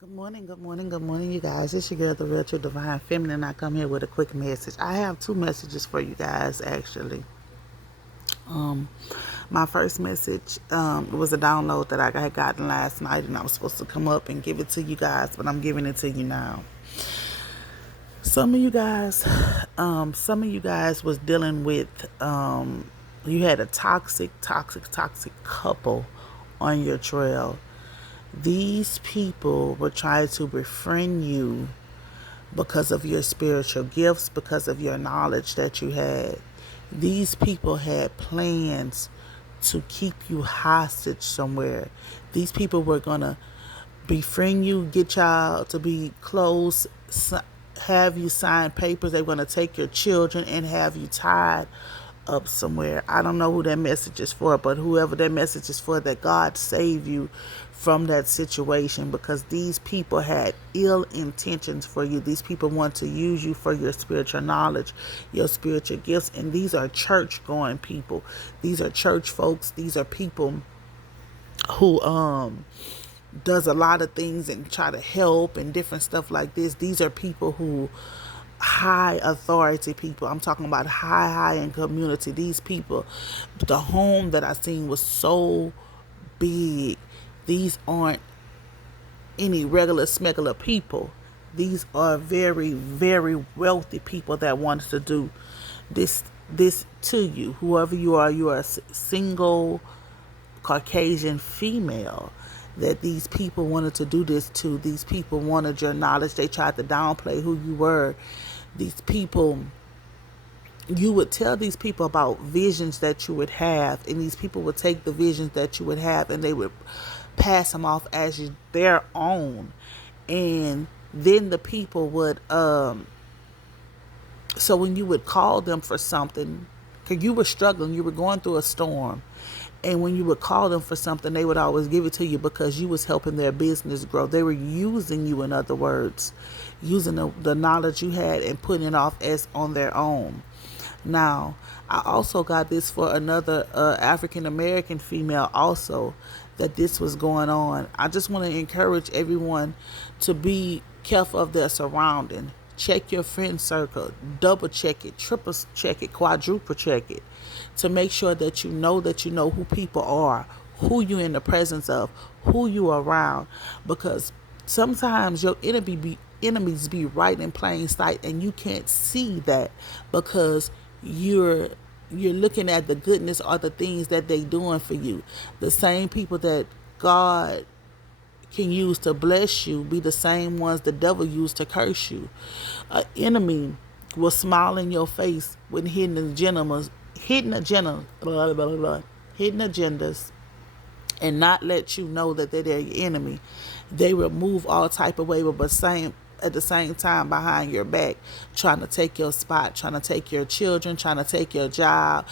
Good morning, good morning, good morning, you guys. It's your girl, the Real True Divine Feminine. I come here with a quick message. I have two messages for you guys, actually. My first message was a download that I had gotten last night, and I was supposed to come up and give it to you guys, but I'm giving it to you now. Some of you guys, was dealing with, you had a toxic couple on your trail. These people were trying to befriend you because of your spiritual gifts, because of your knowledge that you had. These people had plans to keep you hostage somewhere. These people were going to befriend you, get y'all to be close, have you sign papers. They're going to take your children and have you tied up somewhere. I don't know who that message is for, but whoever that message is for, that God save you from that situation, because these people had ill intentions for you. These people want to use you for your spiritual knowledge, your spiritual gifts, and these are church going people. These are church folks. These are people who does a lot of things and try to help and different stuff like this. These are people who high authority people. I'm talking about high in community. These people, the home that I seen was so big. These aren't any regular smuggler people. These are very wealthy people that wants to do this to you. Whoever you are a single Caucasian female that these people wanted to do this to. These people wanted your knowledge. They tried to downplay who you were. These people, you would tell these people about visions that you would have, and these people would take the visions that you would have and they would pass them off as their own. And then the people would so when you would call them for something, because you were struggling, you were going through a storm, and when you would call them for something, they would always give it to you because you was helping their business grow. They were using you, in other words, using the knowledge you had and putting it off as on their own. Now, I also got this for another African American female also, that this was going on. I just want to encourage everyone to be careful of their surrounding. Check your friend circle, double check it, triple check it, quadruple check it, to make sure that you know who people are, who you in the presence of, who you are around, because sometimes your enemies be right in plain sight, and you can't see that because you're looking at the goodness or the things that they doing for you. The same people that God can use to bless you be the same ones the devil used to curse you. An enemy will smile in your face with hidden agendas, and not let you know that they're your enemy. They will move all type of way, but same at the same time behind your back, trying to take your spot, trying to take your children, trying to take your job,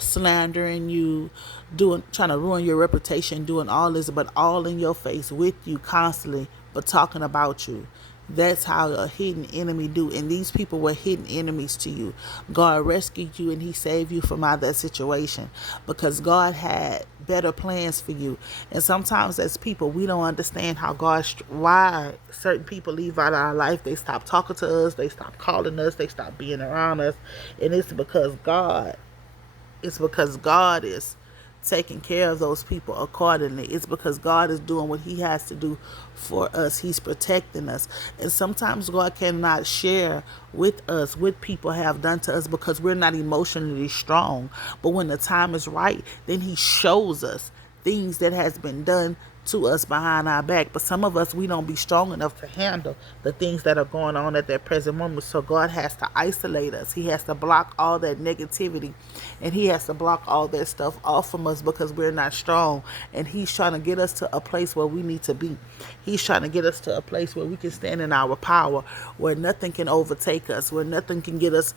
slandering you, trying to ruin your reputation, doing all this, but all in your face with you constantly, but talking about you. That's how a hidden enemy do. And these people were hidden enemies to you. God rescued you and he saved you from out that situation because God had better plans for you. And sometimes as people, we don't understand why certain people leave out of our life. They stop talking to us. They stop calling us. They stop being around us. And it's because God is taking care of those people accordingly. It's because God is doing what he has to do for us. He's protecting us. And sometimes God cannot share with us what people have done to us because we're not emotionally strong. But when the time is right, then he shows us things that has been done to us behind our back. But some of us, we don't be strong enough to handle the things that are going on at that present moment. So God has to isolate us. He has to block all that negativity, and he has to block all that stuff off from us because we're not strong. And he's trying to get us to a place where we need to be. He's trying to get us to a place where we can stand in our power, where nothing can overtake us, where nothing can get us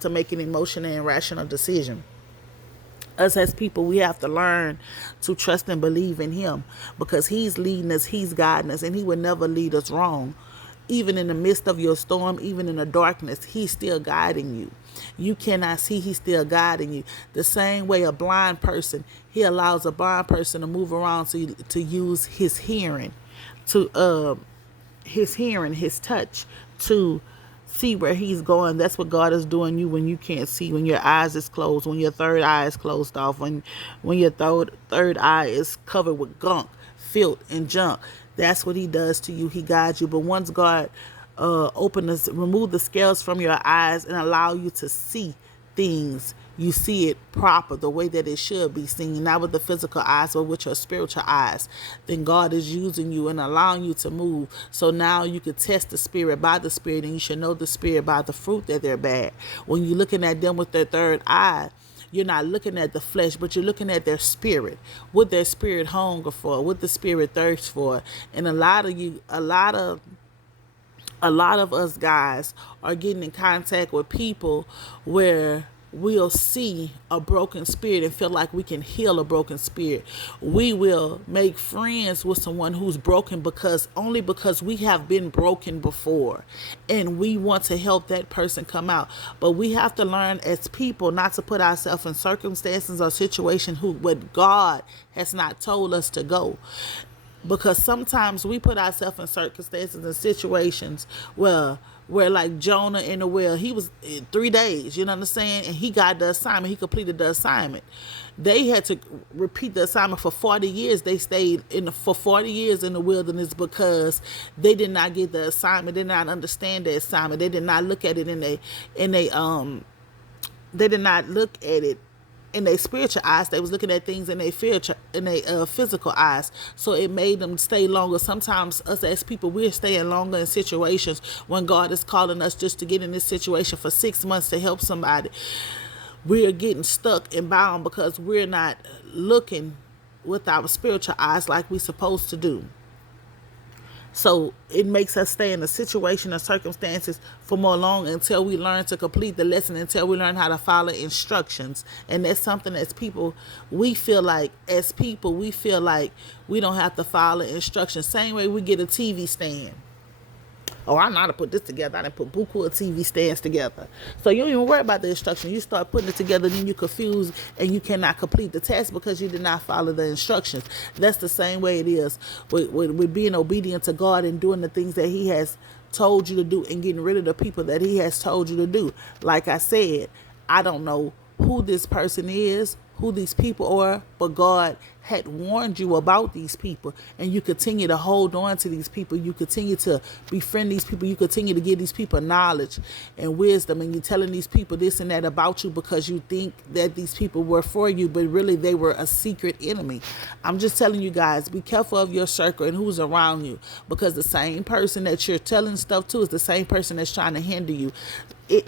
to make an emotional and rational decision. Us as people, we have to learn to trust and believe in him because he's leading us, he's guiding us, and he will never lead us wrong. Even in the midst of your storm, even in the darkness, he's still guiding you. You cannot see, he's still guiding you. The same way a blind person, he allows a blind person to move around to use his hearing. to his hearing, his touch, to see where he's going. That's what God is doing you when you can't see, when your eyes is closed, when your third eye is closed off, when your third eye is covered with gunk, filth, and junk. That's what he does to you. He guides you. But once God remove the scales from your eyes and allow you to see things, you see it proper, the way that it should be seen, not with the physical eyes, but with your spiritual eyes. Then God is using you and allowing you to move. So now you can test the spirit by the spirit, and you should know the spirit by the fruit that they're bad. When you're looking at them with their third eye, you're not looking at the flesh, but you're looking at their spirit, what their spirit hunger for, what the spirit thirsts for. And a lot of us guys are getting in contact with people where we'll see a broken spirit and feel like we can heal a broken spirit. We will make friends with someone who's broken because we have been broken before, and we want to help that person come out. But we have to learn as people not to put ourselves in circumstances or situations what God has not told us to go. Because sometimes we put ourselves in circumstances and situations where like Jonah in the well, he was 3 days, you know what I'm saying? And he got the assignment. He completed the assignment. They had to repeat the assignment for 40 years. They stayed for 40 years in the wilderness because they did not get the assignment. They did not understand the assignment. They did not look at it they did not look at it in their spiritual eyes. They was looking at things in their physical eyes. So it made them stay longer. Sometimes us as people, we're staying longer in situations when God is calling us just to get in this situation for 6 months to help somebody. We're getting stuck and bound because we're not looking with our spiritual eyes like we're supposed to do. So it makes us stay in a situation or circumstances for more long until we learn to complete the lesson, until we learn how to follow instructions. And that's something as people, we feel like we don't have to follow instructions. Same way we get a TV stand. Oh, I know how to put this together. I done put buku of TV stands together. So you don't even worry about the instruction. You start putting it together, then you're confused and you cannot complete the task because you did not follow the instructions. That's the same way it is with being obedient to God and doing the things that he has told you to do and getting rid of the people that he has told you to do. Like I said, I don't know who this person is, who these people are, but God had warned you about these people, and you continue to hold on to these people. You continue to befriend these people. You continue to give these people knowledge and wisdom, and you're telling these people this and that about you because you think that these people were for you, but really they were a secret enemy. I'm just telling you guys, be careful of your circle and who's around you, because the same person that you're telling stuff to is the same person that's trying to hinder you.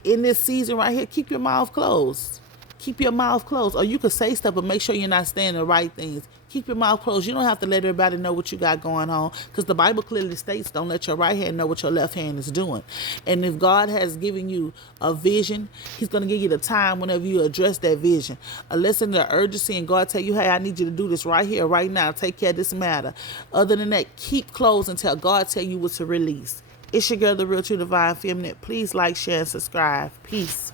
In this season right here, keep your mouth closed. Keep your mouth closed. Or you could say stuff, but make sure you're not saying the right things. Keep your mouth closed. You don't have to let everybody know what you got going on, because the Bible clearly states, don't let your right hand know what your left hand is doing. And if God has given you a vision, he's going to give you the time whenever you address that vision. Listen to the urgency, and God tell you, hey, I need you to do this right here, right now. Take care of this matter. Other than that, keep closed until God tell you what to release. It's your girl, the Real True Divine Feminine. Please like, share, and subscribe. Peace.